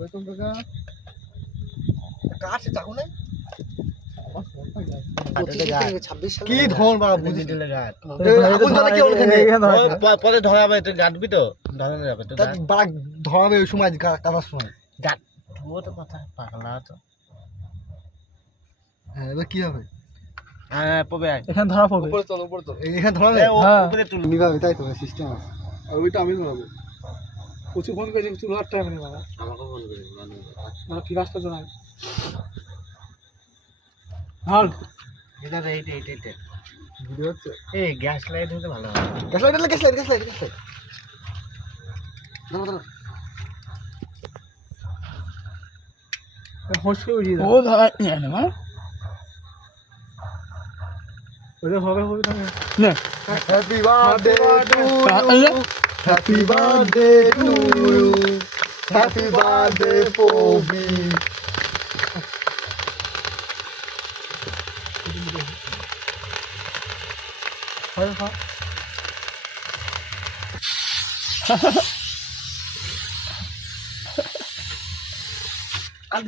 বেতন টাকা কার সে চাকু নাই কি ধন বাবা বুঝি দিলে গাত আগুন জ্বলে কি ওখানে পরে ধরাবে তুই গাঁটবি তো ধরানো যাবে তো বাড়া ধরাবে ওই সময় কাটার সময় গাঁট ধুবো তো কথা পাগলা তো হ্যাঁ এবার কি হবে হ্যাঁ পবে এখানে ধরা পড়বে উপরে চল এখানে ধরাবে উপরে তুল নিভাবে তাই তো সিস্টেম আছে আর ওইটা আমি ধরাবো কুচু ফোন করে চুল হাত টাইম নেই বাবা আমাকে ফোন করে মানে ফিরাসটা জানাই হাল এটা ভিডিও হচ্ছে এই গ্যাস লাইট হতে ভালো হবে গ্যাস লাইট দাঁড়া হোস্টে উড়িয়ে দাও ও ধরা নিয়ে না ওরে হবে না happy birthday to you happy birthday to you happy birthday পবি হয়